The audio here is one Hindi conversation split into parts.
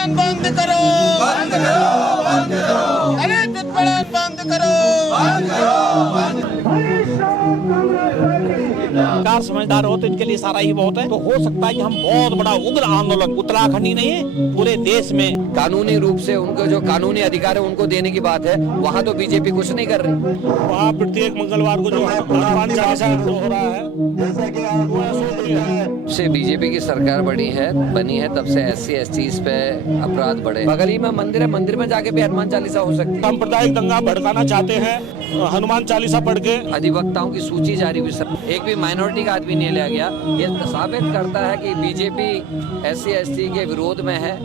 उत्पीड़न बंद करो, बंद करो, बंद करो, दलित उत्पीड़न बंद करो, बंद करो, बंद सरकार समझदार हो तो इनके लिए सारा ही बहुत है। तो हो सकता है कि हम बहुत बड़ा उग्र आंदोलन उत्तराखंड ही नहीं है पूरे देश में कानूनी रूप से उनको जो कानूनी अधिकार है उनको देने की बात है। वहाँ तो बीजेपी कुछ नहीं कर रही। वहाँ प्रत्येक मंगलवार को जो हनुमान चालीसा हो रहा है से बीजेपी की सरकार बनी है तब से SC ST पे अपराध बढ़े। बगल ही में मंदिर है, मंदिर में जाके भी हनुमान चालीसा हो सकती है। सांप्रदायिक दंगा भड़काना चाहते हैं हनुमान चालीसा पढ़ के। अधिवक्ताओं की सूची जारी हुई, एक भी माइनॉरिटी का आदमी नहीं लिया गया। ये साबित करता है कि बीजेपी SC ST के विरोध में है।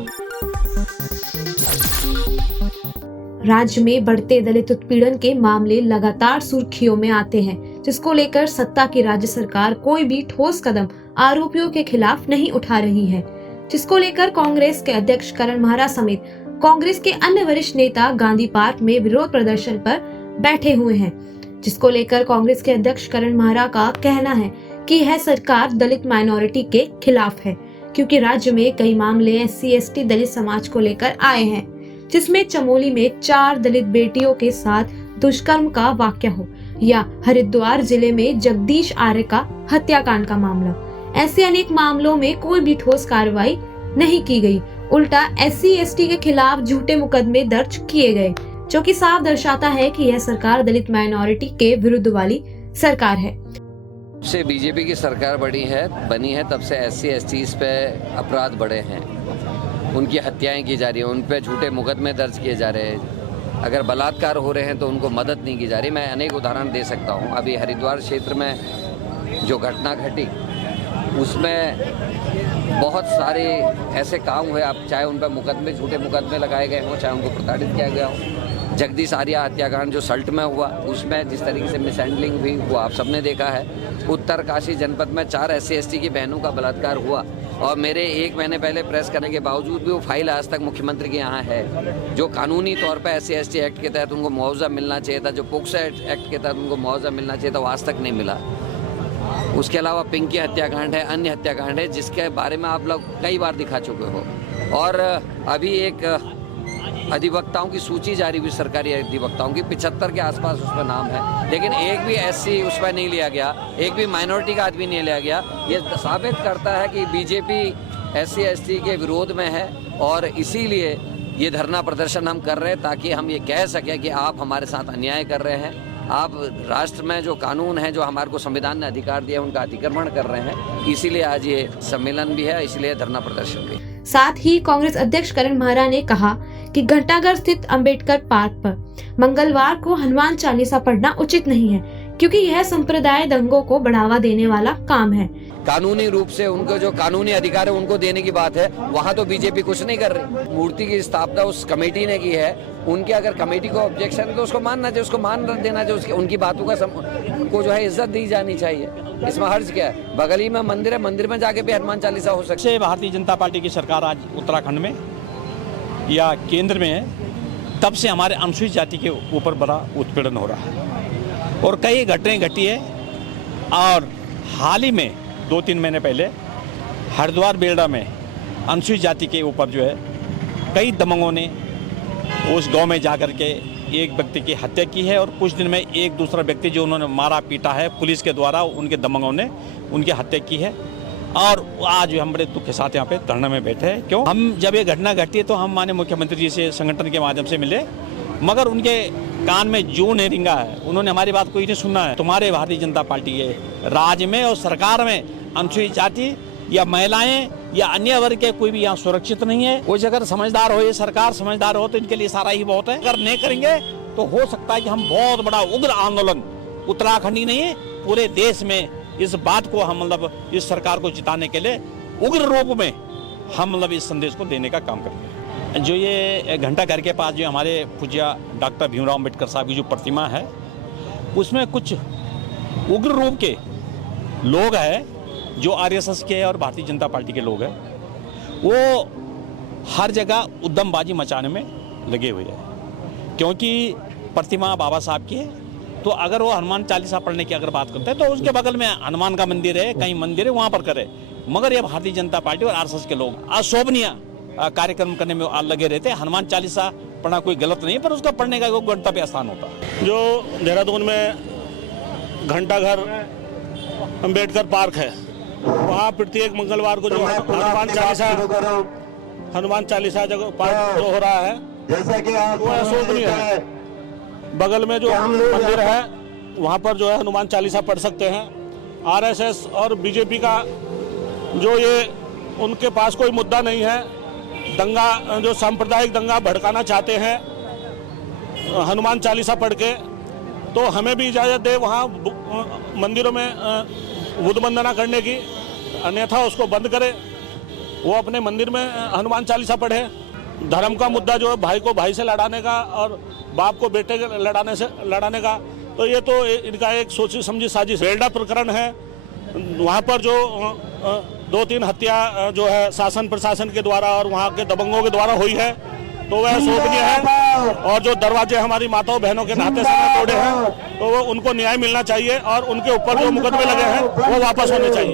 राज्य में बढ़ते दलित उत्पीड़न के मामले लगातार सुर्खियों में आते हैं, जिसको लेकर सत्ता की राज्य सरकार कोई भी ठोस कदम आरोपियों के खिलाफ नहीं उठा रही है, जिसको लेकर कांग्रेस के अध्यक्ष करण माहरा समेत कांग्रेस के अन्य वरिष्ठ नेता गांधी पार्क में विरोध प्रदर्शन पर बैठे हुए हैं। जिसको लेकर कांग्रेस के अध्यक्ष करण माहरा का कहना है कि यह सरकार दलित माइनॉरिटी के खिलाफ है, क्योंकि राज्य में कई मामले SC ST दलित समाज को लेकर आए हैं, जिसमें चमोली में 4 दलित बेटियों के साथ दुष्कर्म का वाकया हो या हरिद्वार जिले में जगदीश आर्य का हत्याकांड का मामला। ऐसे अनेक मामलों में कोई भी ठोस कार्रवाई नहीं की गई, उल्टा SC ST के खिलाफ झूठे मुकदमे दर्ज किए गए, जो कि साफ दर्शाता है कि यह सरकार दलित माइनॉरिटी के विरुद्ध वाली सरकार है। से बीजेपी की सरकार बनी है तब से SC ST पे अपराध बढ़े हैं। उनकी हत्याएं की जा रही है, उन पे झूठे मुकदमे दर्ज किए जा रहे हैं। अगर बलात्कार हो रहे हैं तो उनको मदद नहीं की जा रही। मैं अनेक उदाहरण दे सकता हूं। अभी हरिद्वार क्षेत्र में जो घटना घटी उसमें बहुत सारे ऐसे काम हुए, आप चाहे उन पर झूठे मुकदमे लगाए गए हों, चाहे उनको प्रताड़ित किया गया हो। जगदीश आर्य हत्याकांड जो सल्ट में हुआ उसमें जिस तरीके से मिसहैंडलिंग हुई वो आप सबने देखा है। उत्तरकाशी जनपद में 4 SC ST की बहनों का बलात्कार हुआ और मेरे 1 महीने पहले प्रेस करने के बावजूद भी वो फाइल आज तक मुख्यमंत्री के यहाँ है। जो कानूनी तौर पर SC ST एक्ट के तहत उनको मुआवजा मिलना चाहिए था, जो पोक्सो एक्ट के तहत उनको मुआवजा मिलना चाहिए था, वो आज तक नहीं मिला। उसके अलावा पिंकी हत्याकांड है, अन्य हत्याकांड है जिसके बारे में आप लोग कई बार दिखा चुके हो। और अभी एक अधिवक्ताओं की सूची जारी हुई, सरकारी अधिवक्ताओं की 75 के आसपास उसमें नाम है, लेकिन एक भी SC उस पर नहीं लिया गया, एक भी माइनॉरिटी का आदमी नहीं लिया गया। ये साबित करता है कि बीजेपी SC ST के विरोध में है और इसीलिए ये धरना प्रदर्शन हम कर रहे हैं ताकि हम ये कह सकें कि आप हमारे साथ अन्याय कर रहे हैं, आप राष्ट्र में जो कानून है, जो हमारे को संविधान ने अधिकार दिया, उनका अतिक्रमण कर रहे हैं। इसीलिए आज ये सम्मेलन भी है, इसलिए धरना प्रदर्शन भी। साथ ही कांग्रेस अध्यक्ष करण माहरा ने कहा कि घंटाघर स्थित अंबेडकर पार्क पर मंगलवार को हनुमान चालीसा पढ़ना उचित नहीं है, क्योंकि यह संप्रदाय दंगों को बढ़ावा देने वाला काम है। कानूनी रूप से उनको जो कानूनी अधिकार है उनको देने की बात है। वहाँ तो बीजेपी कुछ नहीं कर रही। मूर्ति की स्थापना उस कमेटी ने की है, उनके अगर कमेटी को ऑब्जेक्शन है तो उसको मानना चाहिए, उसको मान देना चाहिए, उनकी बातों को जो है इज्जत दी जानी चाहिए। इसमें हर्ज क्या है? बगल ही में मंदिर है, मंदिर में जाके भी हनुमान चालीसा हो सकती है। भारतीय जनता पार्टी की सरकार आज उत्तराखंड में या केंद्र में है, तब से हमारे अनुसूचित जाति के ऊपर बड़ा उत्पीड़न हो रहा है और कई घटनाएं घटी है। और हाल ही में 2-3 महीने पहले हरिद्वार बेलडा में अनुसूचित जाति के ऊपर जो है कई दबंगों ने उस गांव में जाकर के एक व्यक्ति की हत्या की है और कुछ दिन में एक दूसरा व्यक्ति जो उन्होंने मारा पीटा है पुलिस के द्वारा, उनके दबंगों ने उनकी हत्या की है। और आज हम बड़े दुख के साथ यहाँ पे धरने में बैठे हैं। क्यों? हम जब ये घटना घटी है तो हम माननीय मुख्यमंत्री जी से संगठन के माध्यम से मिले, मगर उनके कान में जू नहीं रिंगा है, उन्होंने हमारी बात कोई नहीं सुनना है। तुम्हारे भारतीय जनता पार्टी के राज्य में और सरकार में अनुसूचित जाति या महिलाएं या अन्य वर्ग के कोई भी यहाँ सुरक्षित नहीं है। वो अगर समझदार हो, ये सरकार समझदार हो तो इनके लिए सारा ही बहुत है। अगर नहीं करेंगे तो हो सकता है कि हम बहुत बड़ा उग्र आंदोलन उत्तराखंड ही नहीं है पूरे देश में इस बात को हम इस सरकार को जिताने के लिए उग्र रूप में हम इस संदेश को देने का काम करेंगे। जो ये घंटाघर के पास जो हमारे पूज्य डॉक्टर भीमराव अम्बेडकर साहब की जो प्रतिमा है उसमें कुछ उग्र रूप के लोग हैं जो RSS के और भारतीय जनता पार्टी के लोग हैं, वो हर जगह उद्यमबाजी मचाने में लगे हुए हैं। क्योंकि प्रतिमा बाबा साहब की है तो अगर वो हनुमान चालीसा पढ़ने की अगर बात करते हैं तो उसके बगल में हनुमान का मंदिर है, कहीं मंदिर है, वहाँ पर करे। मगर ये भारतीय जनता पार्टी और RSS के लोग अशोभनीय कार्यक्रम करने में लगे रहते हैं। हनुमान चालीसा पढ़ना कोई गलत नहीं है, पर उसका पढ़ने का गंतव्य स्थान होता है। जो देहरादून में घंटाघर अंबेडकर पार्क है, वहाँ प्रत्येक मंगलवार को जो हनुमान चालीसा जगह पाठ जो हो रहा है वो अशोभनीय है। बगल में जो मंदिर है वहाँ पर जो है हनुमान चालीसा पढ़ सकते हैं। आरएसएस और बीजेपी का जो ये उनके पास कोई मुद्दा नहीं है, दंगा जो सांप्रदायिक दंगा भड़काना चाहते हैं हनुमान चालीसा पढ़ के, तो हमें भी इजाज़त दे वहाँ मंदिरों में बुद्ध वंदना करने की, अन्यथा उसको बंद करे, वो अपने मंदिर में हनुमान चालीसा पढ़े। धर्म का मुद्दा जो है भाई को भाई से लड़ाने का और बाप को बेटे के लड़ाने का, तो ये तो इनका एक सोची समझी साजिश। बेलडा प्रकरण है, वहाँ पर जो 2-3 हत्या जो है शासन प्रशासन के द्वारा और वहाँ के दबंगों के द्वारा हुई है, तो वह शोभनीय है। और जो दरवाजे हमारी माताओं बहनों के नाते समय तोड़े हैं, तो वो उनको न्याय मिलना चाहिए और उनके ऊपर जो मुकदमे लगे हैं वो वापस होने चाहिए।